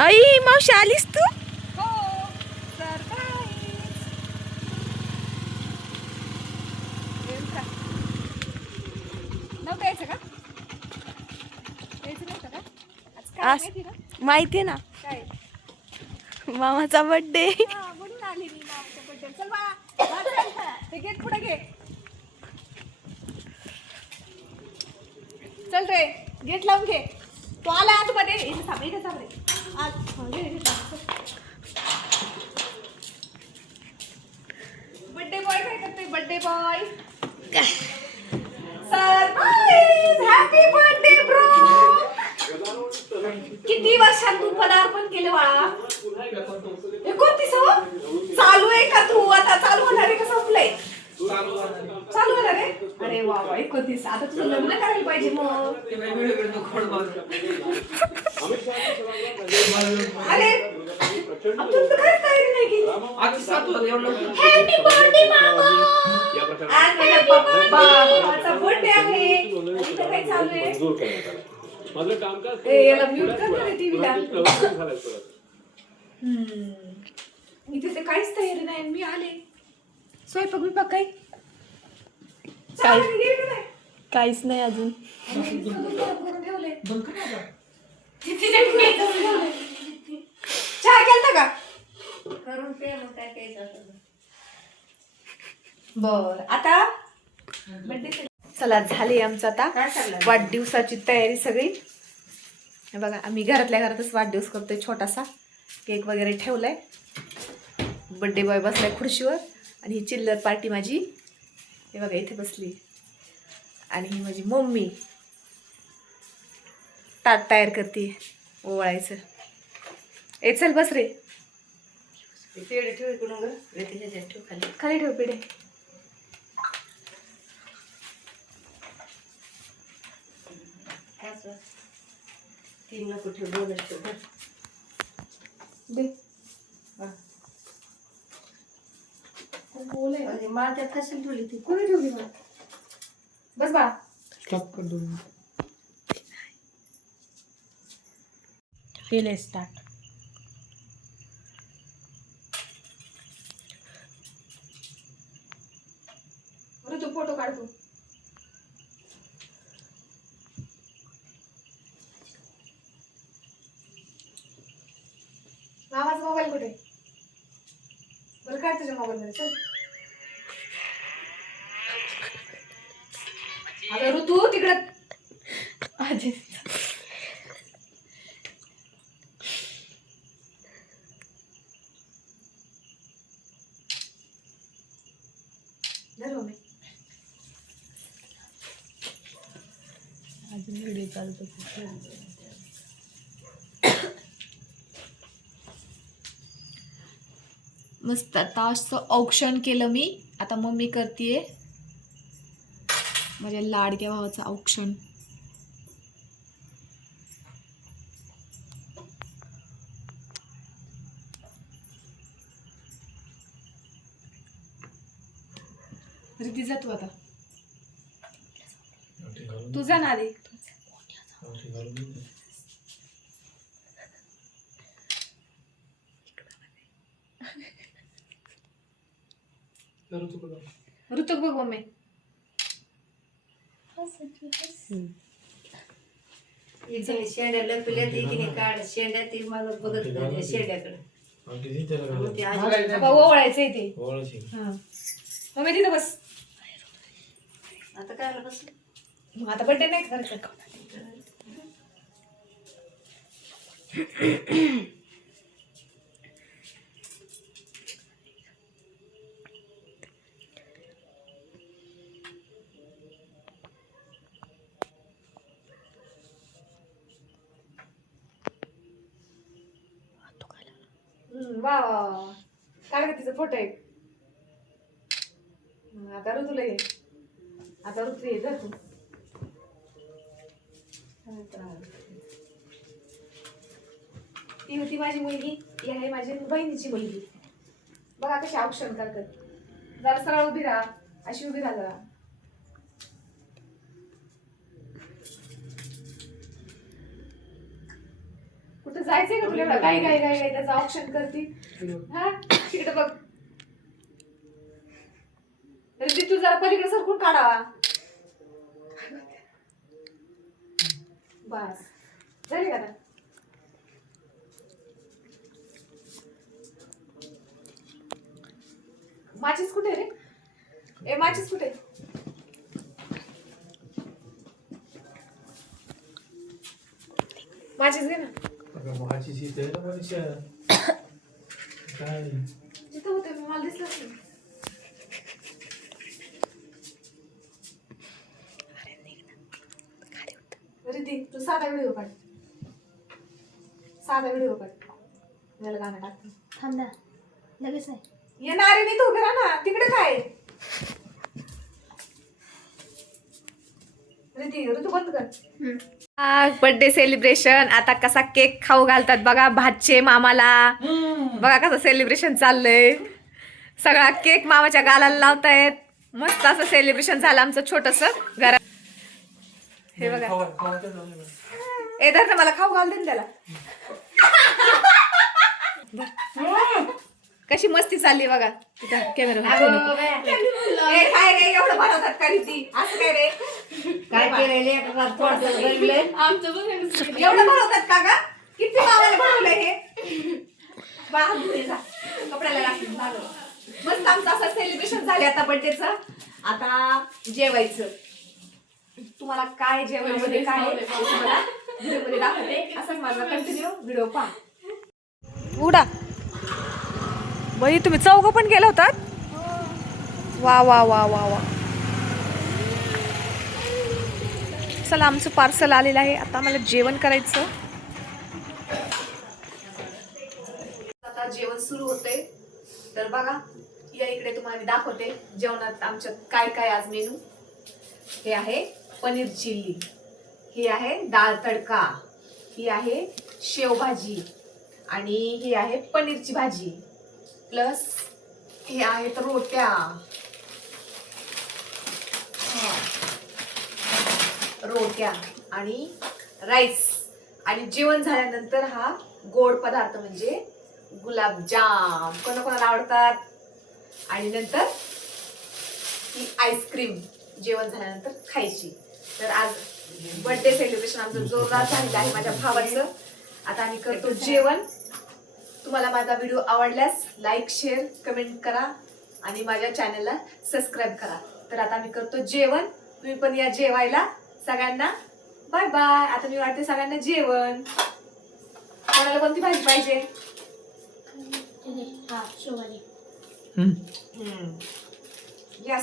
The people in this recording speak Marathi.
आई मावशी आलीस तू? हो सरप्राईज. नव्हतं यायचं का? यायचं नव्हतं का? आज काय आज माहिती ना? माहिती ना काय? मामाचा बर्थडे. हा म्हणून आली मी मामाच्या बड्डे. चल बा ते गेट पुढे घे. चल रे गेट लावून घे. तो आला आतमध्ये. इथे थांब इथे थांब रे. बर्थडे बॉय काय करतोय? Birthday boy surprise. Happy birthday bro. किती वर्षात तू पदार्पण केलं बाळा? 29. चालू आहे का तू? आता चालू होणार आहे का संपलंय? चालू होणार आहे. अरे वा वा 29. आता तुझं लग्न करायला पाहिजे मग. अरे तुमचं काहीच तयारी नाही केली. हॅपी बर्थडे मामा. आज माझ्या बाबाचा बर्थडे आहे. इथं काय चालू आहे? याला म्यूट कर ना रे टीव्हीला. इथे तर काहीच तयारी नाही. मी आले. स्वयंपाक बिपाक काही काहीच नाही अजून. चहा केलता का? बर आता चला झाली आमचं आता वाढदिवसाची तयारी सगळी. हे बघा आम्ही घरातल्या घरातच वाढदिवस करतोय. छोटासा केक वगैरे ठेवलाय. बर्थडे बॉय बसलाय खुर्शीवर आणि ही चिल्लर पार्टी माझी हे बघा इथे बसली. आणि ही माझी मम्मी ताट तयार करते ओवाळायचं. ए चल बस रे. पेढे ठेव इकडून ग. ठेव खाली. खाली ठेव पिढे. असं. 3 नको ठेव. 2च ठेव. दे हा. बोले अरे माळ त्यात कशाला ठेवली ती? कोणी ठेवली मला? बस बाळा. केले स्टार्ट. बरं तू फोटो काढतो. मामाचा मोबाईल कुठे? बरं काढ तुझ्या मोबाईल मध्ये. चल अगं ऋतू तिकडं. आजी धर मम्मी. अजून व्हिडिओ चालतो. मस्त आता असं औक्षण केलं मी. आता मम्मी करतीये माझ्या लाडक्या भावाचं औक्षण. रिती जा तू आता. तू जा ना आधी. ऋतुक बघ मम्मी. इथे शेंड्याला पिल्या ती की नाही काढ. शेंड्या ती मला बघत नाही शेंड्याकडे. मग ते आजी बाबा ओवाळायचंय ते. हा मम्मी तिथं बस. आता काय आलं बस. मग आता बर्थडे नाही करत. वा वा वा. काय का तिचा फोटो आहे. आता ऋतूला ये. आता ऋतू ये जा तू. ती होती माझी मुलगी. ही आहे माझी बहिणीची मुलगी. बघा कशी औक्षण करतात. जरा सरळ उभी राहा. अशी उभी राहा जरा. कुठं जाय जायचंय का तुला एवढं? गाई गाई गाई गाई त्याचं ऑप्शन करती हा तिकडे बघ. रिद्धी तू जरा पलीकडे सरकून काढावा. बस झाली का आता? माचीस कुठे रे? ए माचीस कुठे? माचीस घे ना. जिथं होते मला दिसलंच नाही. रिद्धी तू साधा व्हिडिओ काढ. साधा व्हिडिओ काढ. मला गाणं टाक. थांब ना लगेच नाही. येणारे नाही तू उभे राहा ना. तिकडे काय रिद्धी ऋतू बंद कर. Birthday celebration. आता कसा केक खाऊ घालतात बघा भाचे मामाला. बघा कसं सेलिब्रेशन चाललंय. सगळा केक मामाच्या गालाला लावतायत. मस्त असं सेलिब्रेशन झालं आमचं छोटस घरात. हे बघा ए धर ना मला खाऊ घाल दे ना त्याला. कशी मस्ती चालली बघा. कॅमेरा काय रे एवढं बनवतात का ती असं काय रे? काय केलेले आमचं बघ एवढं बनवतात का ग? किती मावाला बनवलंय हे? कपड्याला लागतील झालं. मस्त आमचं असं सेलिब्रेशन झाले आता बर्थडेचं. आता जेवायचं. तुम्हाला काय जेवणामध्ये काय आहे ते तुम्हाला व्हिडिओमध्ये दाखवते. असंच माझा कंटिन्यू व्हिडिओ पहा. उडा बाई तुम्ही चौघं पण गेला होतात. वा वा वा वा वा. चला आमचं पार्सल आलेलं आहे. आता आम्हाला जेवण करायचं. आता जेवण सुरू होतंय. तर बघा या इकडे तुम्हाला मी दाखवते जेवणात आमच्यात काय काय आज मेनू. हे आहे पनीर चिल्ली. ही आहे डाळ तडका. ही आहे शेवभाजी आणि ही आहे पनीरची भाजी. प्लस हे आहेत रोट्या. रोट्या आणि राईस. आणि जेवण झाल्यानंतर हा गोड पदार्थ म्हणजे गुलाबजाम कोणाकोणाला आवडतात. आणि नंतर ही आईस्क्रीम जेवण झाल्यानंतर खायची. तर आज बर्थडे सेलिब्रेशन आमचं जोरदार झालेलं आहे माझ्या भावाचं. आता आम्ही करतो जेवण. तुम्हाला माझा व्हिडिओ आवडल्यास लाईक शेअर कमेंट करा आणि माझ्या चॅनलला सबस्क्राईब करा. तर आता आम्ही करतो जेवण. तुम्ही पण या जेवायला. सगळ्यांना बाय बाय. आता मी वाटते सगळ्यांना जेवण. कोणाला कोणती भाजी पाहिजे? हा शेवभाजी. या